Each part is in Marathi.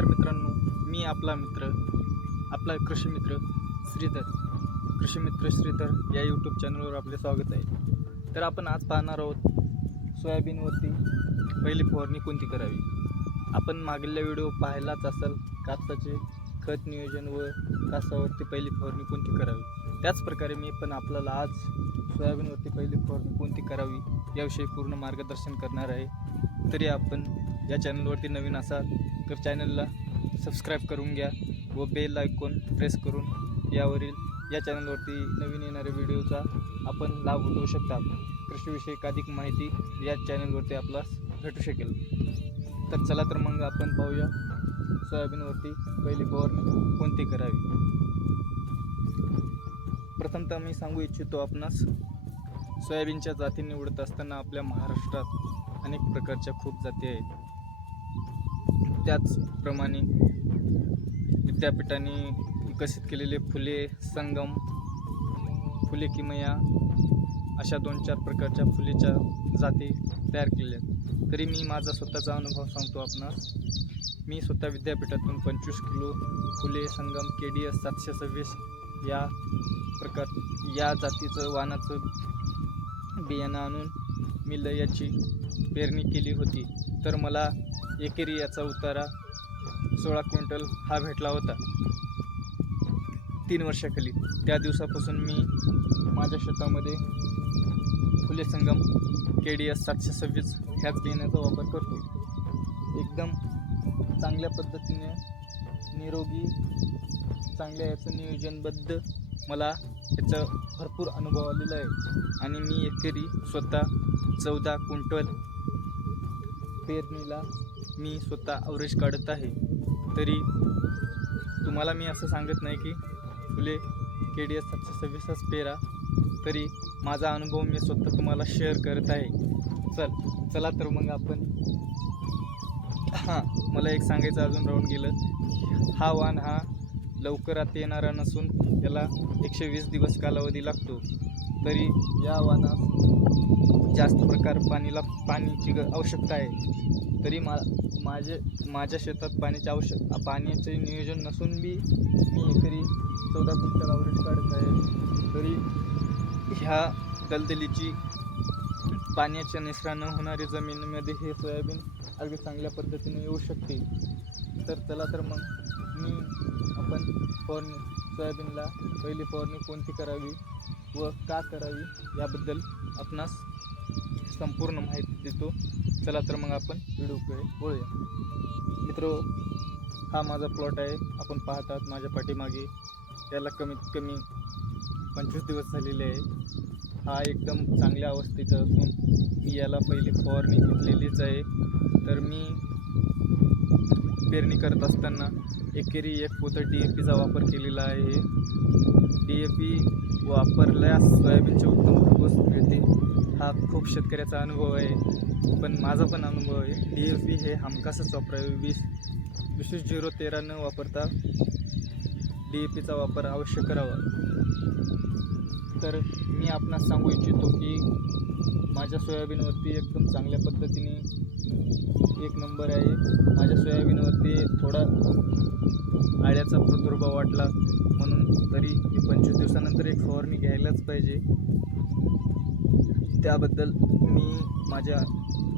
नमस्कार मित्रांनो मी आपला मित्र आपला कृषी मित्र श्रीधर. कृषी मित्र श्रीधर या यूट्यूब चॅनलवर आपले स्वागत आहे. तर आपण आज पाहणार आहोत सोयाबीनवरती पहिली फवारणी कोणती करावी? आपण मागील व्हिडिओ पाहिलाच असाल कापसाचे खत नियोजन व कापसावरती पहिली फवारणी कोणती करावी? त्याच प्रकारे मी पण आपल्याला आज सोयाबीनवरती पहिली फवारणी कोणती करावी याविषयी पूर्ण मार्गदर्शन करणार आहे. तरी आपण या चॅनलवरती नवीन असाल तर चॅनलला सबस्क्राईब करून घ्या व बेल आयकॉन प्रेस करून यावरील या चॅनलवरती नवीन येणाऱ्या व्हिडिओचा आपण लाभ उठवू शकता. कृषीविषयक अधिक माहिती या चॅनलवरती आपल्यास भेटू शकेल. तर चला तर मग आपण पाहूया सोयाबीनवरती पहिली फवारणी कोणती करावी? प्रथमतः मी सांगू इच्छितो आपणास सोयाबीनच्या जाती निवडत असताना आपल्या महाराष्ट्रात अनेक प्रकारच्या खूप जाती आहेत. त्याचप्रमाणे विद्यापीठाने विकसित केलेले फुले संगम फुले किमया अशा दोन चार प्रकारच्या फुलेच्या जाती तयार केल्या आहेत. तरी मी माझा स्वतःचा अनुभव सांगतो आपणास मी स्वतः विद्यापीठातून पंचवीस kilo Phule Sangam K D S सातशे सव्वीस या प्रकार या जातीचं वाणाचं बियाणं आणून मी लय याची पेरणी केली होती. तर मला एकेरी याचा उतारा सोळा क्विंटल हा भेटला होता. तीन वर्षाखाली. त्या दिवसापासून मी माझ्या शेतामध्ये फुले संगम के डी एस सातशे सव्वीस ह्याच बियाण्याचा वापर करतो. एकदम चांगल्या पद्धतीने निरोगी चांगल्या याचं नियोजनबद्ध मला याचा भरपूर अनुभव आलेला आहे. आणि मी एकरी स्वतः चौदा क्विंटल पेरणीला मी स्वतः अवरेज काढत आहे. तरी तुम्हाला मी असं सांगत नाही की फुले के डी एस सातशे सव्वीसच पेरा. तरी माझा अनुभव मी स्वतः तुम्हाला शेअर करत आहे. चल चला तर मग आपण हां मला एक सांगायचं अजून राहून गेलं. हा वाण हा लवकरात येणारा नसून त्याला एकशे वीस दिवस कालावधी लागतो. तरी या वाणास जास्त प्रकार पाणीला पाण्याची ग आवश्यकता आहे. तरी मा माझे माझ्या शेतात पाण्याची आवश्यक पाण्याचे नियोजन नसून बी मी एकरी चौदा क्विंटल आवरेज काढत आहे. तरी ह्या दलदलीची पाण्याच्या निसरा न होणारी जमिनीमध्ये हे सोयाबीन अगदी चांगल्या पद्धतीने येऊ शकते. तर चला तर मग मी आपण फवारणी सोयाबीनला पहिली फवारणी कोणती करावी व का करावी याबद्दल आपणास संपूर्ण माहिती देतो. चला तर मग आपण व्हिडिओकडे बोलूया मित्र हा माझा प्लॉट आहे. आपण पाहतात माझ्या पाठीमागे. याला कमीत कमी पंचवीस दिवस झालेले आहे. हा एकदम चांगल्या अवस्थेत असून मी याला पहिली फवारणी घेतलेलीच आहे. तर मी पेरणी करत असताना एकेरी एक पोतं डी ए पीचा वापर केलेला आहे. डी ए पी वापरल्यास सोयाबीनचे उत्तम भरघोस मिळते. हा खूप शेतकऱ्याचा अनुभव आहे. पण माझा पण अनुभव आहे. डी ए पी हे हमखासच वापरावे. वीस विशेष झिरो तेरा न वापरता डी ए पीचा वापर अवश्य करावा. तर मी आपणास सांगू इच्छितो की माझ्या सोयाबीनवरती एकदम चांगल्या पद्धतीने एक नंबर आहे. माझ्या सोयाबीनवरती थोडा आळ्याचा प्रादुर्भाव वाटला म्हणून तरी मी पंचवीस दिवसानंतर एक फवारणी घ्यायलाच पाहिजे. त्याबद्दल मी माझ्या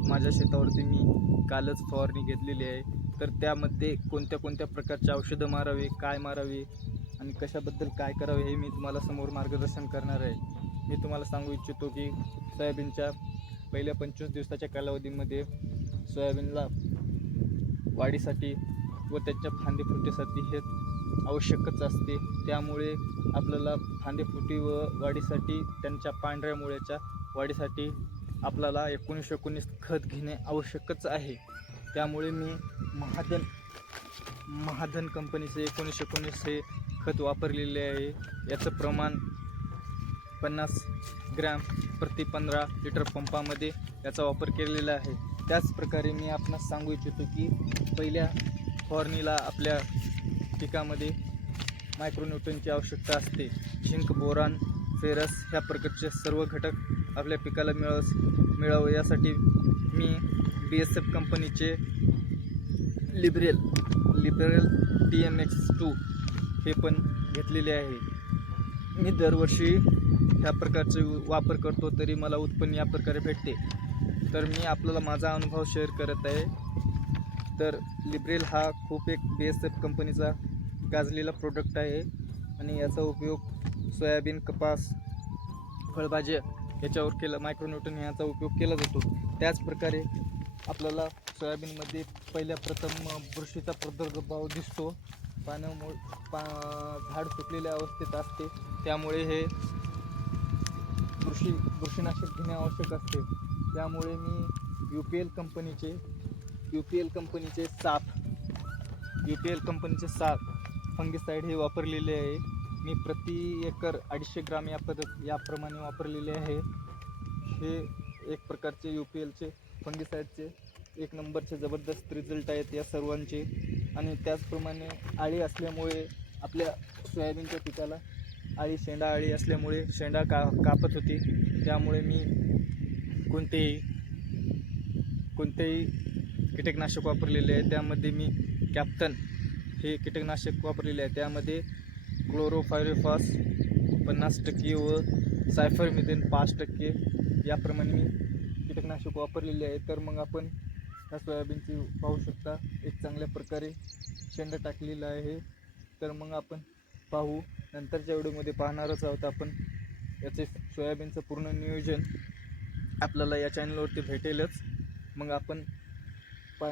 माझ्या शेतावरती मी कालच फवारणी घेतलेली आहे. तर त्यामध्ये कोणत्या कोणत्या प्रकारचे औषधं मारावे काय मारावे आणि कशाबद्दल काय करावे हे मी तुम्हाला समोर मार्गदर्शन करणार आहे. मी तुम्हाला सांगू इच्छितो की सोयाबीनच्या पहिल्या पंचवीस दिवसाच्या कालावधीमध्ये सोयाबीनला वाढीसाठी व त्याच्या फांदेफुटीसाठी हे आवश्यकच असते. त्यामुळे आपल्याला फांदेफुटी व वाढीसाठी त्यांच्या पांढऱ्या मुळ्याच्या वाढीसाठी आपल्याला एकोणीस एकोणीस खत घेणे आवश्यकच आहे. त्यामुळे मी महाजन महाधन कंपनीचे एकोणीसशे एकोणीस हे खत वापरलेले आहे. याचं प्रमाण पन्नास ग्रॅम प्रति पंधरा लिटर पंपामध्ये याचा वापर केलेला आहे. त्याचप्रकारे मी आपणास सांगू इच्छितो की पहिल्या फॉर्नीला आपल्या पिकामध्ये मायक्रोन्यूटनची आवश्यकता असते. झिंक बोरान फेरस ह्या प्रकारचे सर्व घटक आपल्या पिकाला मिळव मिळावं. यासाठी मी बी एस एफ कंपनीचे Librel Librel T M X two हे पण घेतलेले आहे. मी दरवर्षी ह्या प्रकारचे वापर करतो तरी मला उत्पन्न या प्रकारे भेटते. तर मी आपल्याला माझा अनुभव शेअर करत आहे. तर लिब्रेल हा खूप एक बी एस एफ कंपनीचा गाजलेला प्रोडक्ट आहे आणि याचा उपयोग सोयाबीन कपास फळभाज्या याच्यावर केला मायक्रोन्यूटन याचा उपयोग केला जातो. त्याचप्रकारे आपल्याला सोयाबीनमध्ये पहिल्या प्रथम बुरशीचा प्रादुर्भाव दिसतो. पाण्यामुळे पा झाड सुकलेल्या अवस्थेत असते. त्यामुळे हे बुरशी बुरशीनाशक घेणे आवश्यक असते. त्यामुळे मी यू पी एल कंपनीचे यू पी एल कंपनीचे साप यू पी एल कंपनीचे साप फंगिसाईड हे वापरलेले आहे. मी प्रति एकर अडीचशे ग्राम या पद्धत याप्रमाणे वापरलेले आहे. हे एक प्रकारचे यू पी एलचे फंगिसाईडचे एक नंबरचे जबरदस्त रिझल्ट आहेत या सर्वांचे. आणि त्याचप्रमाणे आळी असल्यामुळे आपल्या सोयाबीनच्या पिकाला आळी शेंडा आळी असल्यामुळे शेंडा का कापत होती. त्यामुळे मी कोणतेही कोणतेही कीटकनाशक वापरलेले आहे. त्यामध्ये मी कॅप्टन हे कीटकनाशक वापरलेले आहे. त्यामध्ये क्लोरोफायरोफॉस पन्नास टक्के व सायफरमिथेन पाच टक्के याप्रमाणे मी कीटकनाशक वापरलेले आहे. तर मग आपण ह्या सोयाबीनची पाहू शकता. एक चांगल्या प्रकारे शेंड टाकलेलं आहे. तर मग आपण पाहू. नंतरच्या व्हिडिओमध्ये पाहणारच आहोत आपण. याचे सोयाबीनचं पूर्ण नियोजन आपल्याला या चॅनलवरती भेटेलच. मग आपण पा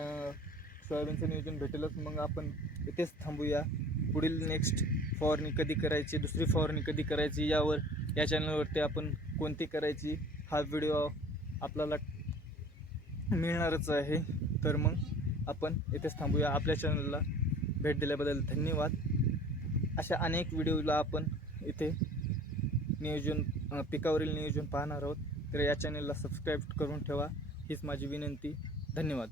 सोयाबीनचं नियोजन भेटेलच. मग आपण इथेच थांबूया. पुढील नेक्स्ट फवारणी कधी करायची दुसरी फवारणी कधी करायची यावर या चॅनलवरती आपण कोणती करायची हा व्हिडिओ आपल्याला मिळणारच आहे. तर मग आपण इथेच थांबूया. आपल्या चॅनलला भेट दिल्याबद्दल धन्यवाद. अशा अनेक व्हिडिओला आपण इथे नियोजन पिकावरील नियोजन पाहणार आहोत. तर या चॅनलला सबस्क्राईब करून ठेवा. हीच माझी विनंती. धन्यवाद.